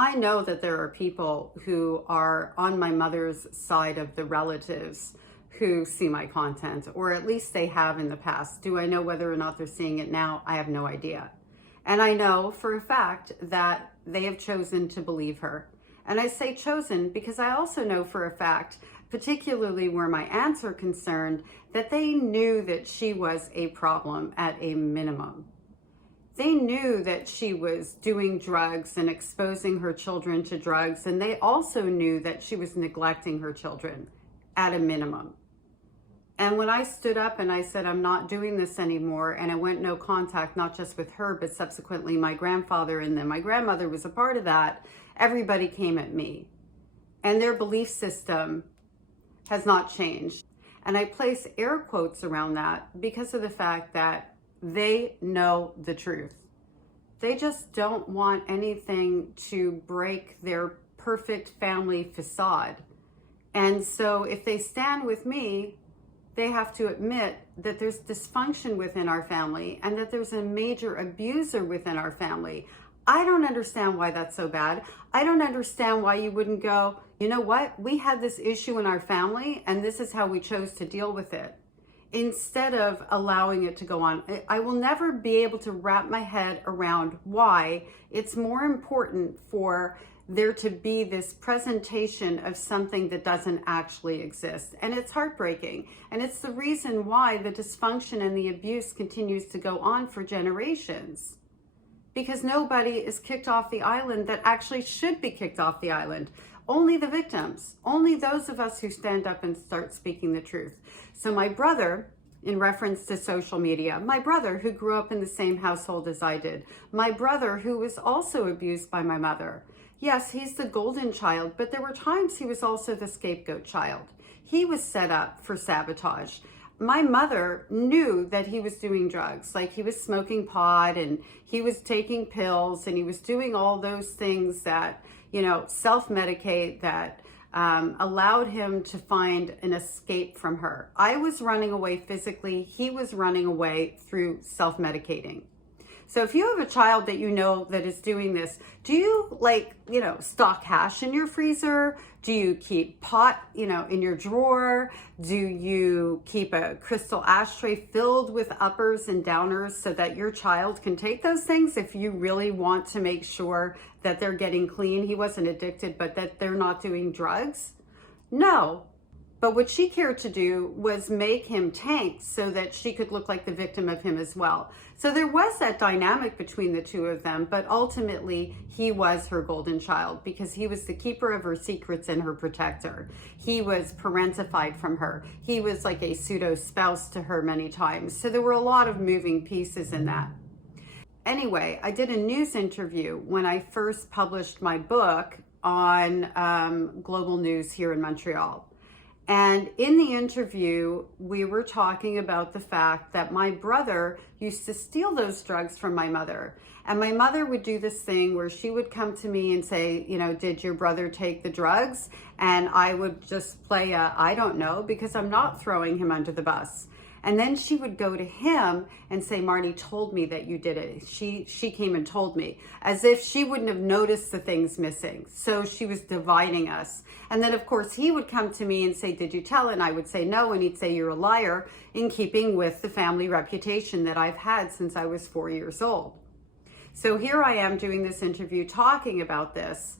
I know that there are people who are on my mother's side of the relatives who see my content, or at least they have in the past. Do I know whether or not they're seeing it now? I have no idea. And I know for a fact that they have chosen to believe her. And I say chosen because I also know for a fact, particularly where my aunts are concerned, that they knew that she was a problem at a minimum. They knew that she was doing drugs and exposing her children to drugs, and they also knew that she was neglecting her children at a minimum. And when I stood up and I said, I'm not doing this anymore, and I went no contact, not just with her, but subsequently my grandfather, and then my grandmother was a part of that, everybody came at me. And their belief system has not changed. And I place air quotes around that because of the fact that they know the truth. They just don't want anything to break their perfect family facade. And so if they stand with me, they have to admit that there's dysfunction within our family and that there's a major abuser within our family. I don't understand why that's so bad. I don't understand why you wouldn't go, you know what? We had this issue in our family and this is how we chose to deal with it, instead of allowing it to go on. I will never be able to wrap my head around why it's more important for there to be this presentation of something that doesn't actually exist. And it's heartbreaking. And it's the reason why the dysfunction and the abuse continues to go on for generations. Because nobody is kicked off the island that actually should be kicked off the island. Only the victims, only those of us who stand up and start speaking the truth. So my brother, in reference to social media, my brother who grew up in the same household as I did, my brother who was also abused by my mother. Yes, he's the golden child, but there were times he was also the scapegoat child. He was set up for sabotage. My mother knew that he was doing drugs, like he was smoking pot and he was taking pills and he was doing all those things that, self-medicate, that allowed him to find an escape from her. I was running away physically. He was running away through self-medicating. So if you have a child that you know that is doing this, do you stock hash in your freezer? Do you keep pot, in your drawer? Do you keep a crystal ashtray filled with uppers and downers so that your child can take those things if you really want to make sure that they're getting clean? He wasn't addicted, but that they're not doing drugs? No. But what she cared to do was make him tank so that she could look like the victim of him as well. So there was that dynamic between the two of them, but ultimately he was her golden child because he was the keeper of her secrets and her protector. He was parentified from her. He was like a pseudo spouse to her many times. So there were a lot of moving pieces in that. Anyway, I did a news interview when I first published my book on Global News here in Montreal. And in the interview, we were talking about the fact that my brother used to steal those drugs from my mother. And my mother would do this thing where she would come to me and say, did your brother take the drugs? And I would just play I don't know, because I'm not throwing him under the bus. And then she would go to him and say, Marnie told me that you did it. She came and told me, as if she wouldn't have noticed the things missing. So she was dividing us. And then of course he would come to me and say, did you tell? And I would say no. And he'd say, you're a liar, in keeping with the family reputation that I've had since I was 4 years old. So here I am doing this interview talking about this.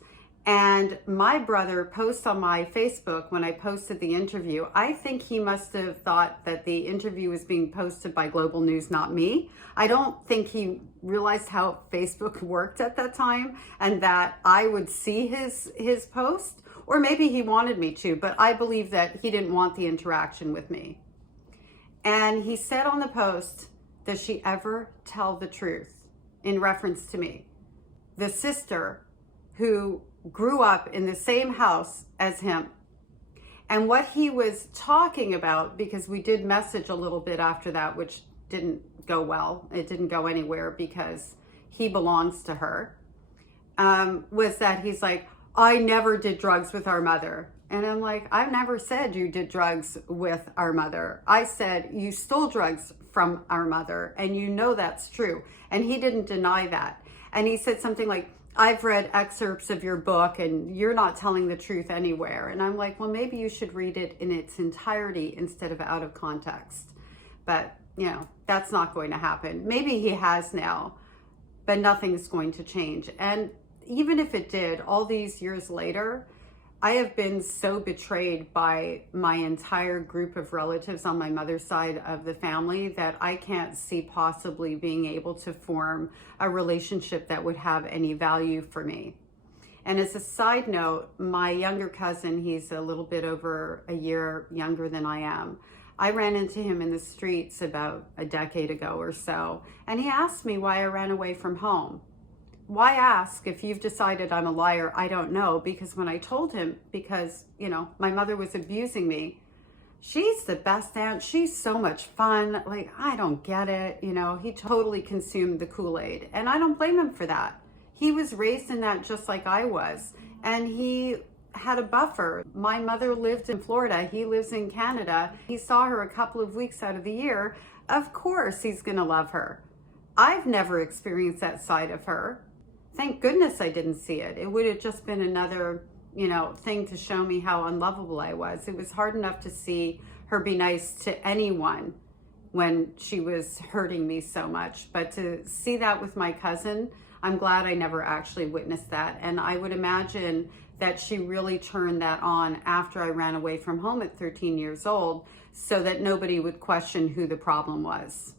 And my brother posts on my Facebook when I posted the interview. I think he must have thought that the interview was being posted by Global News, not me. I don't think he realized how Facebook worked at that time and that I would see his post, or maybe he wanted me to, but I believe that he didn't want the interaction with me. And he said on the post, does she ever tell the truth, in reference to me? The sister who grew up in the same house as him. And what he was talking about, because we did message a little bit after that, which didn't go well, it didn't go anywhere because he belongs to her, was that he's like, I never did drugs with our mother. And I'm like, I've never said you did drugs with our mother. I said you stole drugs from our mother, and that's true. And he didn't deny that. And he said something like, I've read excerpts of your book and you're not telling the truth anywhere. And I'm like, well, maybe you should read it in its entirety instead of out of context. But, that's not going to happen. Maybe he has now, but nothing's going to change. And even if it did, all these years later, I have been so betrayed by my entire group of relatives on my mother's side of the family that I can't see possibly being able to form a relationship that would have any value for me. And as a side note, my younger cousin, he's a little bit over a year younger than I am. I ran into him in the streets about a decade ago or so, and he asked me why I ran away from home. Why ask if you've decided I'm a liar? I don't know, because when I told him, because, my mother was abusing me, she's the best aunt, she's so much fun, like, I don't get it, he totally consumed the Kool-Aid, and I don't blame him for that. He was raised in that just like I was, and he had a buffer. My mother lived in Florida, he lives in Canada, he saw her a couple of weeks out of the year, of course he's gonna love her. I've never experienced that side of her. Thank goodness I didn't see it. It would have just been another, thing to show me how unlovable I was. It was hard enough to see her be nice to anyone when she was hurting me so much. But to see that with my cousin, I'm glad I never actually witnessed that. And I would imagine that she really turned that on after I ran away from home at 13 years old so that nobody would question who the problem was.